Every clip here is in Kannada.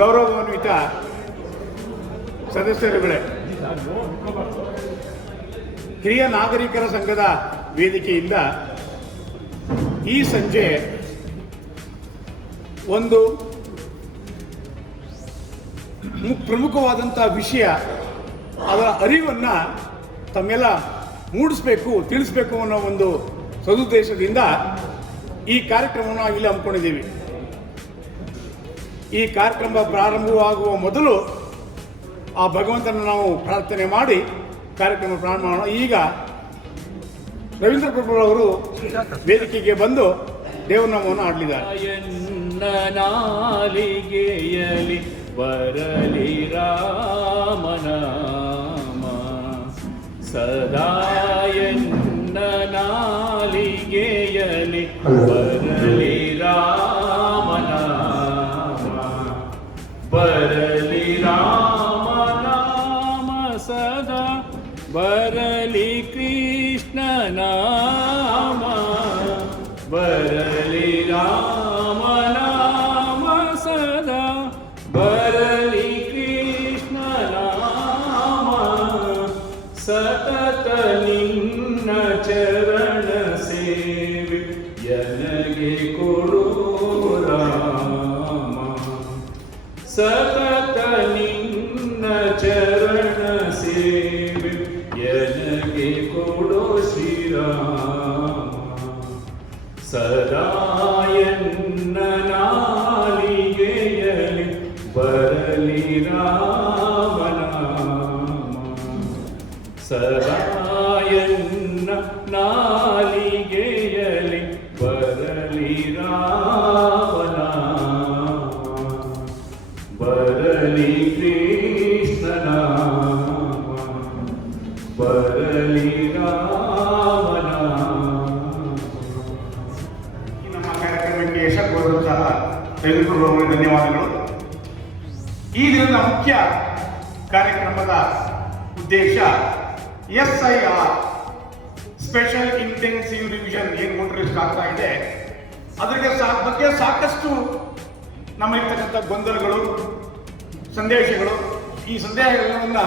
ಗೌರವಾನ್ವಿತ ಸದಸ್ಯರುಗಳೇ, ಹಿರಿಯ ನಾಗರಿಕರ ಸಂಘದ ವೇದಿಕೆಯಿಂದ ಈ ಸಂಜೆ ಒಂದು ಪ್ರಮುಖವಾದಂಥ ವಿಷಯ, ಅದರ ಅರಿವನ್ನು ತಮ್ಮೆಲ್ಲ ಮೂಡಿಸಬೇಕು, ತಿಳಿಸ್ಬೇಕು ಅನ್ನೋ ಒಂದು ಸದುದ್ದೇಶದಿಂದ ಈ ಕಾರ್ಯಕ್ರಮವನ್ನು ಇಲ್ಲಿ ಹಮ್ಮಿಕೊಂಡಿದ್ದೀವಿ. ಈ ಕಾರ್ಯಕ್ರಮ ಪ್ರಾರಂಭವಾಗುವ ಮೊದಲು ಆ ಭಗವಂತನ ನಾವು ಪ್ರಾರ್ಥನೆ ಮಾಡಿ ಕಾರ್ಯಕ್ರಮ ಪ್ರಾರಂಭ ಮಾಡೋಣ. ಈಗ ರವೀಂದ್ರ ಪ್ರಭುರವರು ವೇದಿಕೆಗೆ ಬಂದು ದೇವನಾಮವನ್ನು ಆಡಲಿದ್ದಾರೆ. ನಾಲಿಗೆಯಲಿ ಬರಲಿ ರಾಮನಾಮ ಸದಾಯನ್ನ ನಾಲಿಗೆಯಲಿ ಬರಲಿ ರಾಮನಾಮ ಬರಲಿ ರಾಮನಾಮ ಸದಾ ಬರಲಿ ಕೃಷ್ಣ ನಾಮ ಬರಲಿ ರಾಮ ನಾಮ ಸದಾ ಬರಲಿ ಕೃಷ್ಣ ನಾಮ ಸತತ ನಿನ್ನ ಚರಣ ಸೇವೆ ನನಗೆ ಕೊಡು ರಾಮ ಸತತ ನಿನ್ನ ಚರಣ ಸೇವೆ ನನಗೆ ಕೊಡು ಶ್ರೀರಾಮ ಸದಾಯನ್ನ ನಾಲಿಗೆಯಲಿ ಬರಲಿ ರಾಮನಾಮ ಸದಾಯನ್ನ ನಾಲಿಗೆಯಲಿ ಬರಲಿ ರಾಮನಾಮ ಬರಲಿ ಕೃಷ್ಣನಾಮ ಬರಲಿ ರವೀಂದ್ರಪ್ರಭು ಧನ್ಯವಾದಗಳು. ಈ ದಿನದ ಮುಖ್ಯ ಕಾರ್ಯಕ್ರಮದ ಉದ್ದೇಶ SIR ಸ್ಪೆಷಲ್ ಇಂಟೆನ್ಸಿವ್ ರಿವಿಷನ್ ಏನು ಇಂಟ್ರೆಸ್ಟ್ ಆಗ್ತಾ ಇದೆ, ಅದಕ್ಕೆ ಬಗ್ಗೆ ಸಾಕಷ್ಟು ನಮ್ಮಲ್ಲಿರ್ತಕ್ಕಂಥ ಗೊಂದಲಗಳು, ಸಂದೇಶಗಳು, ಈ ಸಂದೇಹಗಳನ್ನು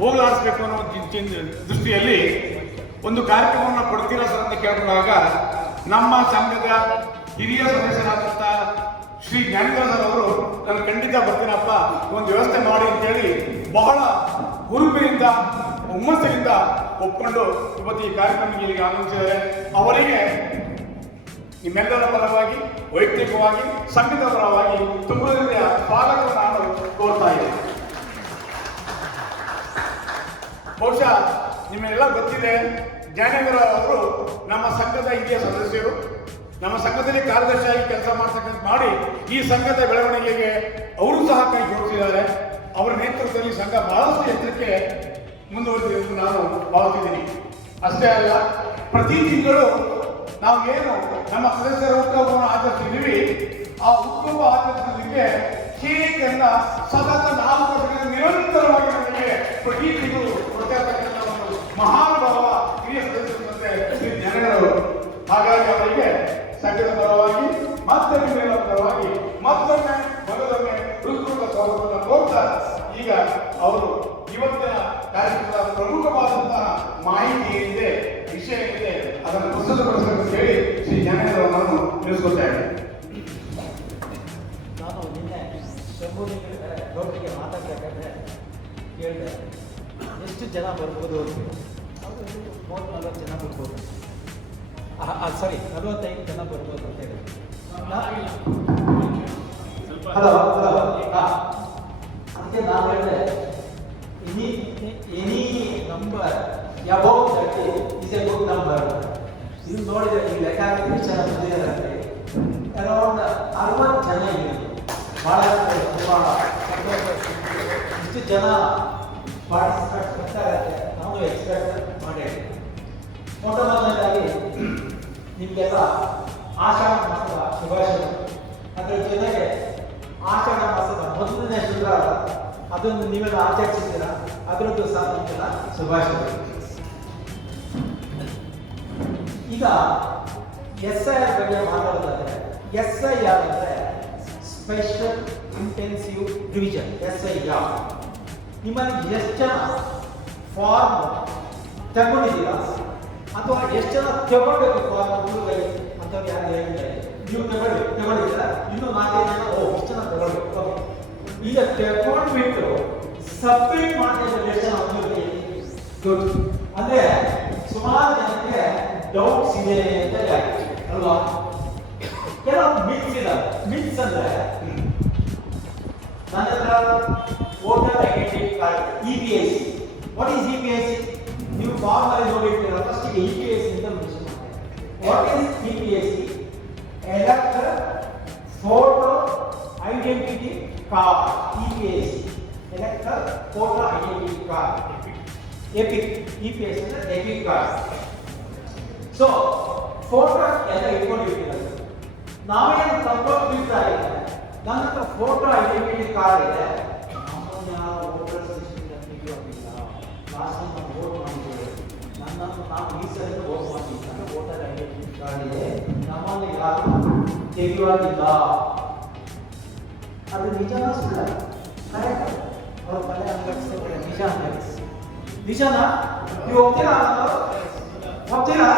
ಹೋಗಲಾಡಿಸಬೇಕು ಅನ್ನೋ ದೃಷ್ಟಿಯಲ್ಲಿ ಒಂದು ಕಾರ್ಯಕ್ರಮವನ್ನು ಕೊಡ್ತೀರಾ ಸರ್ ಅಂತ ಕೇಳಿದಾಗ ನಮ್ಮ ಸಂಘದ ಹಿರಿಯ ಸದಸ್ಯರಾದಂಥ ಶ್ರೀ ಜ್ಞಾನೇಂದ್ರ ಸರ್ ಅವರು ನಾನು ಖಂಡಿತ ಬರ್ತೀನಪ್ಪ, ಒಂದು ವ್ಯವಸ್ಥೆ ಮಾಡಿ ಅಂತೇಳಿ ಬಹಳ ಹುರುಪಿನಿಂದ ಹುಮ್ಮಸ್ಸಿನಿಂದ ಒಪ್ಕೊಂಡು ಇವತ್ತು ಈ ಕಾರ್ಯಕ್ರಮಕ್ಕೆ ಇಲ್ಲಿಗೆ ಆಗಮಿಸಿದ್ದಾರೆ. ಅವರಿಗೆ ನಿಮ್ಮೆಲ್ಲರ ಪರವಾಗಿ, ವೈಯಕ್ತಿಕವಾಗಿ, ಸಂಘದ ಪರವಾಗಿ ತುಂಬ ಸ್ವಾಗತವನ್ನು ನಾನು ಕೋರ್ತಾ ಇದ್ದೇನೆ. ಬಹುಶಃ ನಿಮ್ಮೆಲ್ಲ ಗೊತ್ತಿದೆ, ಜ್ಞಾನೇಂದ್ರ ಅವರು ನಮ್ಮ ಸಂಘದ ಹಿರಿಯ ಸದಸ್ಯರು, ನಮ್ಮ ಸಂಘದಲ್ಲಿ ಕಾರ್ಯದರ್ಶಿಯಾಗಿ ಕೆಲಸ ಮಾಡಿ ಈ ಸಂಘದ ಬೆಳವಣಿಗೆಗೆ ಅವರು ಸಹ ಕೈ ಜೋಡಿಸಿದ್ದಾರೆ. ಅವರ ನೇತೃತ್ವದಲ್ಲಿ ಸಂಘ ಬಹಳಷ್ಟು ಎತ್ತರಕ್ಕೆ ಮುಂದುವರೆದಿದೆ ಎಂದು ನಾನು ಭಾವಿಸಿದ್ದೀನಿ. ಅಷ್ಟೇ ಅಲ್ಲ, ಪ್ರತಿ ತಿಂಗಳು ನಾವು ಏನು ನಮ್ಮ ಸದಸ್ಯರ ಹುಟ್ಟುಹಬ್ಬವನ್ನು ಆಚರಿಸಿದ್ದೀವಿ, ಆ ಹುಟ್ಟುಹಬ್ಬ ಆಚರಿಸೋದಕ್ಕೆ ಕೇಕ್ ಅನ್ನ ಸತತ 4 ವರ್ಷಗಳಿಂದ ನಿರಂತರವಾಗಿ ನಮಗೆ ಪ್ರತಿ ತಿಂಗಳು ಕೊಡ್ತಾ ಇರ್ತಕ್ಕಂಥ ಒಂದು ಮಹಾನುಭಾವ ಹಿರಿಯ ಸದಸ್ಯರಂತೆ ಶ್ರೀ ಜ್ಞಾನೇಂದ್ರ. ಹಾಗಾಗಿ ಅವರಿಗೆ ಸಂಘದ ಪರವಾಗಿ ಮತ್ತೆ ನಿಮ್ಮೆಲ್ಲ ಪರವಾಗಿ ಮತ್ತೊಮ್ಮೆ ಮೊದಲೊಮ್ಮೆ ಹೃತ್ಪೂರ್ವಕ ಸ್ವಾಗತವನ್ನು ಕೋರ್ತಾ, ಈಗ ಅವರು ಇವತ್ತಿನ ಕಾರ್ಯಕ್ರಮದ ಪ್ರಮುಖವಾದಂತಹ ಮಾಹಿತಿ ಏನಿದೆ, ವಿಷಯ ಏನಿದೆ, ಅದನ್ನು ಪ್ರಸ್ತುತಪಡಿಸಬೇಕು ಅಂತ ಹೇಳಿ ಶ್ರೀ ಜ್ಞಾನೇಂದ್ರ ಅವರನ್ನು ತಿಳಿಸ್ಕೊಳ್ತಾ ಇದ್ದೇನೆ. ನಾನು ನಿನ್ನೆ ಗೌರಿಗೆ ಮಾತಾಡಬೇಕಾದ್ರೆ ಕೇಳಿದೆ ಎಷ್ಟು ಜನ ಬರ್ಬೋದು ಅಂತ. 30-40 ಜನ ಬರ್ಬೋದು, ಸರಿ 45 ಜನ ಬರ್ಬೋದು ಅಂತ ಹೇಳಿ. ಹಲೋ ಅದಕ್ಕೆ ನಾನು ಹೇಳಿದೆ, any number above 30 is A good number. ಇದು ನೋಡಿದರೆ ಈ ಲೆಕ್ಕ ಎಷ್ಟು ಜನ ಬಂದಿದ್ದಾರೆ, ಅರೌಂಡ್ 60 ಜನ ಇದೆ. ಭಾಳ ತುಂಬ ಇಷ್ಟು ಜನ ಪಾರ್ಟಿಸಿಪೇಟ್ ಬರ್ತಾರೆ ನಾವು ಎಕ್ಸ್ಪೆಕ್ಟ್ ಮಾಡಿ. ಮೊದಲನೇದಾಗಿ ನಿಮಗೆಲ್ಲ ಆಷಾಢ ಮಾಸದ ಶುಭಾಶಯಗಳು. ಅದರ ಜೊತೆಗೆ ಆಷಾಢ ಮಾಸದ ಮೊದಲನೇ ಶುಕ್ರವಾರ ಅದನ್ನು ನೀವೆಲ್ಲ ಆಚರಿಸಿದ್ದೀರಾ, ಅದರದ್ದು ಸಹ ನಿಮಗೆಲ್ಲ ಶುಭಾಶಯಗಳು. ಈಗ SIR ಬಗ್ಗೆ ಮಾತಾಡೋದಾದ್ರೆ, SIR ಅಂದರೆ ಸ್ಪೆಷಲ್ ಇಂಟೆನ್ಸಿವ್ ರಿವಿಷನ್ SIR. ನಿಮ್ಮಲ್ಲಿ ಎಷ್ಟು ಜನ ಫಾರ್ಮ್ ತಗೊಂಡಿದ್ದೀರಾ ಅಥವಾ ಎಷ್ಟು ಜನ ತಗೊಳ್ಬೇಕು ಫಾರ್ಮ್ ಹುಡುಗೈ ಅಂತವ್ರು ಯಾರು ಹೇಳಿದ್ದಾರೆ? ನೀವು ತಗೊಂಡಿದ್ದೀರಾ? ಇನ್ನು 4 ಜನ ಎಷ್ಟು ಜನ ತಗೊಳ್ಬೇಕು? ಈಗ ತಗೊಂಡ್ಬಿಟ್ಟು ಸಬ್ಮಿಟ್ ಮಾಡಿದ್ರೆ ಎಷ್ಟು ಜನ ಹುಡುಗರಿಗೆ ಗುಡ್ ಅಂದ್ರೆ ಸುಮಾರು ಜನಕ್ಕೆ ಡೌಟ್ಸ್ ಇದೆ ಅಂತ ಹೇಳಿ ಅಲ್ವಾ? ಕೆಲವು ಮಿತ್ಸ್ ಇದಾವೆ. ಮಿತ್ಸ್ ಅಂದ್ರೆ ನನ್ನ ಹತ್ರ voter identity card EPIC. What is EPIC? ನೀವು ಫಾರ್ಮ್ ಅಲ್ಲಿ ನೋಡಿರ್ತೀರ, ಫಸ್ಟ್ EPIC ಅಂತ ಮೆನ್ಷನ್ ಮಾಡ್ತಾರೆ. What is EPIC? Elector photo identity card. EPIC elector photo identity card. EPIC. EPIC ಅಂದ್ರೆ ಎಪಿಕ್ ಕಾರ್ಡ್. ಸೊ ಫೋಟೋ ಎಲ್ಲ ಇಟ್ಕೊಂಡಿರ್ತೀರ. ನಾವೇನು ತಗೊಂಡಿರ್ತಾರೆ, ನನ್ನ ಹತ್ರ ಫೋಟೋ ಐಡೆಂಟಿಟಿ ಕಾರ್ಡ್ ಇದೆ, ನಮ್ಮನ್ನ ವೋಟರ್ ಲಾಸ್ಟ್ ಟೈಮ್ ನಾವು ವೋಟ್ ಮಾಡಿದ್ದೇವೆ, ನಾವು ಈ ಸಲ ವೋಟ್ ಮಾಡಿದ್ದಾಗ ವೋಟರ್ ಐಡೆಂಟಿಟಿ ಕಾರ್ಡ್ ಇದೆ, ನಮ್ಮನ್ನು ಯಾರು ತೆಗೆಯುವಾಗಿಲ್ಲ. ಅದು ನಿಜನಾ ಸುಳ್ಳ? ಕರೆಕ್ಟ್. ಅವ್ರ ತಲೆ ಅಂಗಡಿಸ್ತಾರೆ, ನಿಜನಾ? ನೀವು ಒಪ್ತೀರಾ? ಒಪ್ತೀರಾ?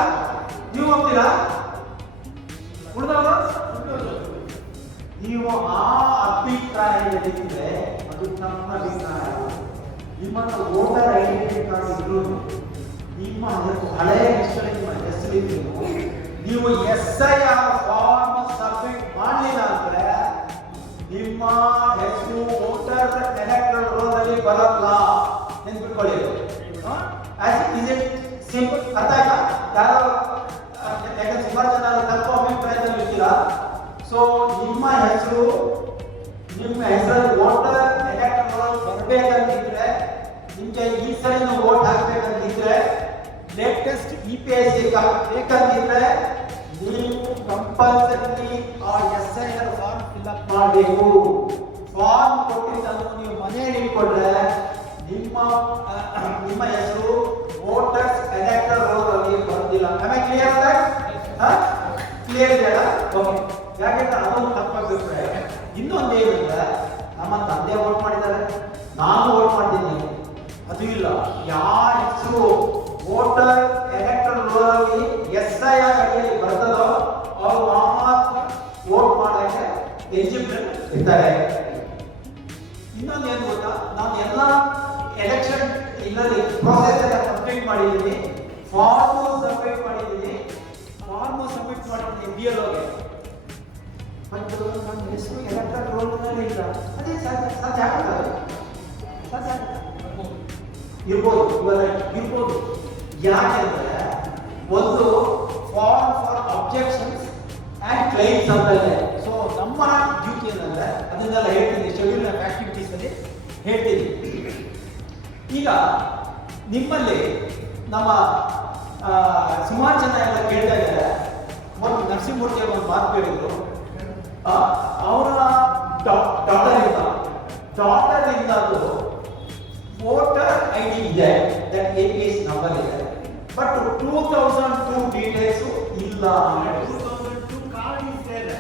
ನೀವು ಒಪ್ತೀರಾ? ಉಳಿದವರು ನೀವು ಆ ಅಭಿಪ್ರಾಯದಲ್ಲಿದ್ದರೆ ಅದು ನಮ್ಮ ಅಭಿಪ್ರಾಯ. ನಿಮ್ಮನ್ನು ವೋಟರ್ ಐಡೆಂಟಿಟಿ ಕಾರ್ಡ್ ಇದ್ರು ನಿಮ್ಮ ಹಳೆಯ ಹೆಸರಿದ್ರು ನೀವು SIR ಫಾರ್ಮ್ ಸಬ್ಮಿಟ್ ಮಾಡಲಿಲ್ಲ ಅಂದ್ರೆ ನಿಮ್ಮ ಹೆಸರು ವೋಟರ್ ಎಲೆಕ್ಟರ್ ರೋಲ್ ಅಲ್ಲಿ ಬರಲ್ಲ. ನೆನ್ಪಿಟ್ಕೊಳ್ಳಿ. Is it simple? ಅರ್ಥ ಆಯ್ತಾ? ಯಾರು ಯಾಕಂದ್ರೆ ಸುಮಾರು ಜನ ತಪ್ಪು ಅಭಿಪ್ರಾಯದಲ್ಲಿ ಇರ್ತೀರಾ. ಸೊ ನಿಮ್ಮ ಹೆಸರು ವೋಟರ್ ಎಲೆಕ್ಟರ್ ಬರಬೇಕಂತಿದ್ರೆ, ನಿಮಗೆ ಈ ಸಲ ವೋಟ್ ಹಾಕ್ಬೇಕಂತಿದ್ರೆ, ಲೇಟೆಸ್ಟ್ EPIC ಬೇಕಂತಿದ್ರೆ ನೀವು ಕಂಪಲ್ಸರಿ ಆ SIR ಫಾರ್ಮ್ ಫಿಲ್ಅಪ್ ಮಾಡಬೇಕು. ಫಾರ್ಮ್ ಕೊಟ್ಟಿದ್ದನ್ನು ನೀವು ಮನೆಯಲ್ಲಿ ಇಟ್ಕೊಂಡ್ರೆ ನಿಮ್ಮ ಹೆಸರು ವೋಟರ್ಸ್ ಎಲೆಕ್ಟರ್ ರೋಲ್ ಅಲ್ಲಿ ಬರೋದಿಲ್ಲ. ಆಮೇಲೆ ಕ್ಲಿಯರ್ ಕ್ಲಿಯರ್ ಇದೆಯಲ್ಲ? ಓಕೆ. ಯಾಕೆಂದ್ರೆ ಅದೊಂದು ತಪ್ಪಾಗುತ್ತೆ. ಇನ್ನೊಂದು ಏನಂದ್ರೆ, ನಮ್ಮ ತಂದೆ ವೋಟ್ ಮಾಡಿದ್ದಾರೆ, ನಾನು ವೋಟ್ ಮಾಡಿದ್ದೀನಿ, ಅದು ಇಲ್ಲ. ಯಾರ ಹೆಸರು ವೋಟರ್ ಎಲೆಕ್ಟರ್ ರೋಲ್ ಅಲ್ಲಿ SIR ಅಡಿಯಲ್ಲಿ ಬರ್ತದೋ ಅವರು ಮಾತ್ರ ವೋಟ್ ಮಾಡಕ್ಕೆ ಎಲಿಜಿಬಲ್ ಇರ್ತಾರೆ. ಇನ್ನೊಂದು ಏನು ಗೊತ್ತಾ, ನಾನು ಎಲ್ಲ ಎಲೆಕ್ಷನ್ ಇಲ್ಲದೆ ಪ್ರೋಸೆಸ್ ಎಲ್ಲ ಕಂಪ್ಲೀಟ್ ಮಾಡಿದ್ದೀನಿ, ಫಾರ್ಮ್ ಸಬ್ಮಿಟ್ ಮಾಡಿದ್ದೀನಿ, BLOಗೆ. ಮತ್ತು ನನ್ನ ಹೆಸರು ಎಲೆಕ್ಟರ್ ರೋಲ್ನಲ್ಲಿ ಇಲ್ಲ. ಅದೇ ಸಾಧ್ಯ ಆಗ್ತದೆ, ಇರ್ಬೋದು, ಇವಾಗ ಇರ್ಬೋದು. ಯಾಕೆಂದ್ರೆ ಒಂದು form for objections and claims ಅಂತ ಇದೆ. ಸೊ ನಮ್ಮ ಡ್ಯೂಟಿ ಏನಂದ್ರೆ ಅದನ್ನೆಲ್ಲ ಹೇಳ್ತೀನಿ, ಶೆಡ್ಯೂಲ್ ಆಫ್ ಆಕ್ಟಿವಿಟೀಸ್ ಅಲ್ಲಿ ಹೇಳ್ತೀನಿ. ಈಗ ನಿಮ್ಮಲ್ಲಿ ನಮ್ಮ ಸುಮಾರು ಜನ ಎಲ್ಲ ಕೇಳ್ತಾ ಇದ್ದಾರೆ. ಒಂದು ನರಸಿಂಹಮೂರ್ತಿ ಅವರು ಒಂದು ಮಾತು ಹೇಳಿದ್ರು, ಅವರ ಡಾಟರಿಂದ ಅದು ವೋಟರ್ ID ಇದೆ, ದಟ್ APS ನಂಬರ್ ಇದೆ, ಬಟ್ 2002 ಡೀಟೇಲ್ಸ್ ಇಲ್ಲ. 2002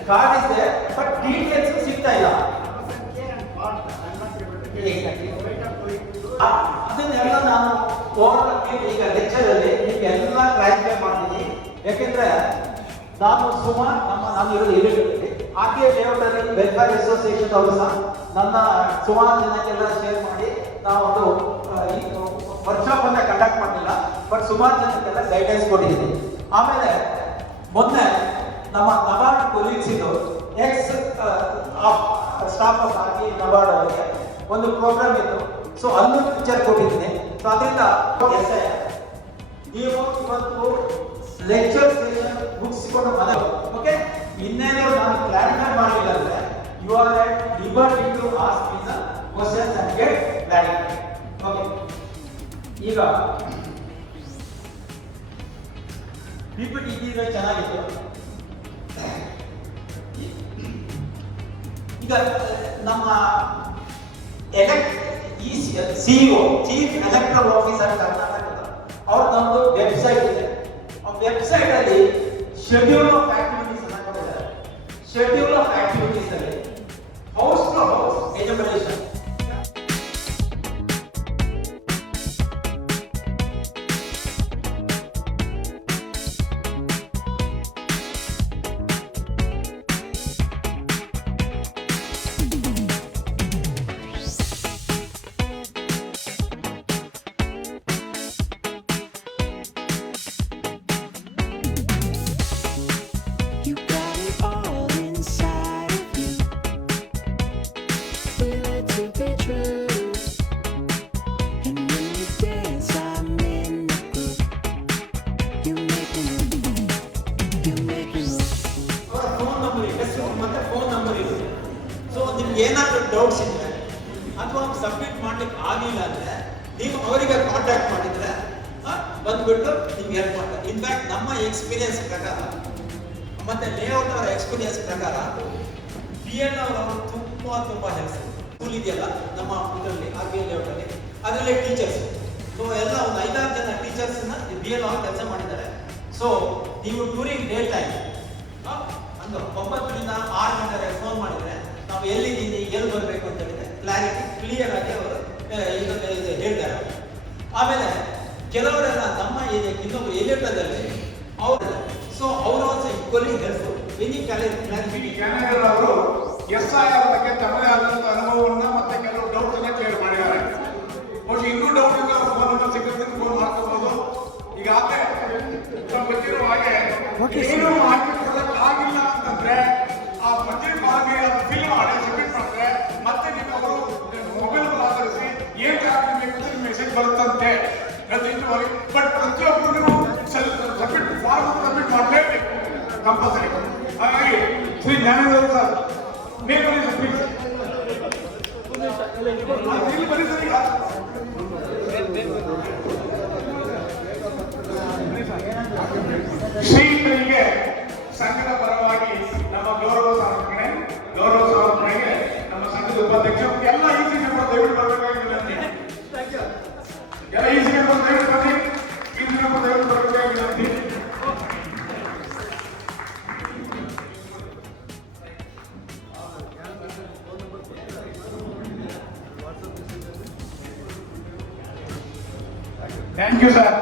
ಕಾರ್ಡ್ ಇದೆ ಬಟ್ ಡೀಟೇಲ್ಸ್ ಸಿಗ್ತಾ ಇಲ್ಲ. ಅದನ್ನೆಲ್ಲ ನಾನು ಈಗ ಲೆಕ್ಚರ್ ಅಲ್ಲಿ ನಿಮ್ಗೆಲ್ಲ ಕ್ಲಾರಿಫೈ ಮಾಡ್ತೀನಿ. ಯಾಕೆಂದ್ರೆ ನಾನು ನಾನು ಇರೋದು ಎಲಿಗಳಲ್ಲಿ ಆಕೆ ಲೇಔಟಲ್ಲಿ ವೆಲ್ಫೇರ್ ಅಸೋಸಿಯೇಷನ್ ಅವರು ಸಹ ನನ್ನ ಸುಮಾರು ಜನಕ್ಕೆಲ್ಲ ಶೇರ್ ಮಾಡಿ ನಾವು ಒಂದು ವರ್ಕ್ಶಾಪ್ ಅನ್ನ ಕಂಡಕ್ಟ್ ಮಾಡಲಿಲ್ಲ, ಬಟ್ ಸುಮಾರು ಜನಕ್ಕೆಲ್ಲ ಗೈಡೆನ್ಸ್ ಕೊಟ್ಟಿದ್ದೀನಿ. ಆಮೇಲೆ ಮೊನ್ನೆ ನಮ್ಮ ನಬಾರ್ಡ್ ಕೊಲೀಗ್ಸ್ ಇದು ಎಕ್ಸ್ ಸ್ಟಾಫ್ ಆಫ್ ಆಗಿ ನಬಾರ್ಡ್ ಅವರಿಗೆ ಒಂದು ಪ್ರೋಗ್ರಾಮ್ ಇತ್ತು. ಸೊ ಅಲ್ಲೂ ಪಿಕ್ಚರ್ ಕೊಟ್ಟಿದ್ದೀನಿ. ಸೊ ಅದರಿಂದ ನೀವು ಇವತ್ತು ಲೆಕ್ಚರ್ ಮುಗಿಸಿಕೊಂಡು ಮನೆ ಓಕೆ. ಇನ್ನೇನು ನಾನು ಕ್ಲಾರಿಫೈ ಮಾಡಲಿಲ್ಲ ಅಂದ್ರೆ you are at liberty to ask me the questions and get clarify. Okay, ಈಗ PPT ಇದೀಗ ಚೆನ್ನಾಗಿತ್ತು. ಈಗ ನಮ್ಮ CEO ಚೀಫ್ ಎಲೆಕ್ಟರಲ್ ಆಫೀಸರ್ ಕರ್ನಾಟಕದ ಅವ್ರದ್ದೊಂದು ವೆಬ್ಸೈಟ್ ಇದೆ. ಆ ವೆಬ್ಸೈಟ್ ಅಲ್ಲಿ ಶೆಡ್ಯೂಲ್ ಆಫ್ ಆಕ್ಟಿವಿಟೀಸ್ ಅನ್ನ ಕೊಟ್ಟಿದ್ದಾರೆ. ಶೆಡ್ಯೂಲ್ ಆಫ್ ಆಕ್ಟಿವಿಟೀಸ್ ಅಲ್ಲಿ ಏನಾದರೂ ಡೌಟ್ಸ್ ಇದ್ರೆ ಅಥವಾ ಸಬ್ಮಿಟ್ ಮಾಡ್ಲಿಕ್ಕೆ ಆಗಿಲ್ಲ ಅಂದ್ರೆ ನೀವು ಅವರಿಗೆ ಕಾಂಟ್ಯಾಕ್ಟ್ ಮಾಡಿದ್ರೆ ಬಂದ್ಬಿಟ್ಟು ನಿಮ್ಗೆ ಹೆಲ್ಪ್ ಮಾಡ್ತಾರೆ. ಇನ್ಫ್ಯಾಕ್ಟ್ ನಮ್ಮ ಎಕ್ಸ್ಪೀರಿಯನ್ಸ್ ಪ್ರಕಾರ ಮತ್ತೆ ಲೇಔಟ್ ಅವರ ಎಕ್ಸ್ಪೀರಿಯನ್ಸ್ ಪ್ರಕಾರ BL ಅವರು ತುಂಬಾ ಹೆಲ್ಪ್ಫುಲ್. ಸ್ಕೂಲ್ ಇದೆಯಲ್ಲ ನಮ್ಮ ಇದರಲ್ಲಿ RBL ಲೇಔಟ್ ಅಲ್ಲಿ, ಅದರಲ್ಲಿ ಟೀಚರ್ಸ್ ಎಲ್ಲ ಒಂದು 5-6 ಜನ ಟೀಚರ್ಸ್ BL ಅವರು ಕೆಲಸ ಮಾಡಿದ್ದಾರೆ. ಸೊ ನೀವು ಡ್ಯೂರಿಂಗ್ ಡೇ ಟೈಮ್ ಅಂದ್ರೆ 9 ರಿಂದ 6 ಗಂಟೆಗೆ ಫೋನ್ ಮಾಡಿದ್ರೆ ನಾವು ಎಲ್ಲಿದ್ದೀನಿ ಎಲ್ಲಿ ಬರಬೇಕು ಅಂತ ಹೇಳಿದ್ರೆ ಕ್ಲಾರಿಟಿ ಕ್ಲಿಯರ್ ಆಗಿ ಅವರು ಹೇಳ್ತಾರೆ. ಆಮೇಲೆ ಕೆಲವರೆಲ್ಲ ನಮ್ಮ ಇನ್ನೊಬ್ಬರು ಏರಿಯಾದಲ್ಲಿ ಅವರು ಸೊ ಅವರು equally helpful. Any clarification Jnanendra ಅವರು SIR ಬಗ್ಗೆ ತಮ್ಮದೇ ಆದಂತ ಅನುಭವವನ್ನ ಮತ್ತೆ ಕೆಲವು ಡೌಟ್ ಅನ್ನ ಕ್ಲಿಯರ್ ಮಾಡಿದ್ದಾರೆ. ಬಹುಶಃ ಇನ್ನೂ ಡೌಟ್ ಇದ್ದರೆ ಫೋನ್ ನಂಬರ್ ಸಿಗುತ್ತೆ, ಫೋನ್ ಮಾಡ್ಕೋಬಹುದು. ಈಗಾಗಲೇ ತಮ್ಮ ಗೊತ್ತಿರುವ ಹಾಗೆ ಏನು ಹಾಕಿಕೊಳ್ಳಕ್ ಆಗಿಲ್ಲ ಅಂತಂದ್ರೆ ಆ ಬಜೆಟ್ ಭಾಗ ಫಿಲ್ ಮಾಡಿ ಸಬ್ಮಿಟ್ ಮಾಡಿದ್ರೆ ಮತ್ತೆ ನೀವು ಅವರು ಮೊಬೈಲ್ ಆಧರಿಸಿ ಏನ್ ಹಾಕಬೇಕು ಅಂತ ನಿಮ್ಗೆ ಮೆಸೇಜ್ ಬರುತ್ತಂತೆ. ಬಟ್ ಪ್ರತಿಯೊಬ್ಬರು ಸಬ್ಮಿಟ್ ಫಾರ್ಮ್ ಸಬ್ಮಿಟ್ ಮಾಡಲೇಬೇಕು ಕಂಪಲ್ಸರಿ. ಹಾಗಾಗಿ ಶ್ರೀ ಜ್ಞಾನೇಂದ್ರ ಸರ್ ನೀವು ಬರೀ ಸರ್ ಈಗ ಶ್ರೀಗಳಿಗೆ ಸಂಘದ ಪರವಾಗಿ ನಮ್ಮ ಗೌರವ ಸಮರ್ಪಣೆಗೆ ನಮ್ಮ ಸಂಘದ ಉಪಾಧ್ಯಕ್ಷರು ಎಲ್ಲ ಈಸಿ ಮೆಂಬರ್ ದಯವಿಟ್ಟು ಬರಬೇಕಾಗಿ ವಿನಂತಿ. ಎಲ್ಲ ಈಸಿ ಮೆಂಬರ್ ದಯವಿಟ್ಟು ಬನ್ನಿ, ಈಸಿ ಮೆಂಬರ್ ದಯವಿಟ್ಟು ಬರಬೇಕಾಗಿ ವಿನಂತಿ. Thank you sir.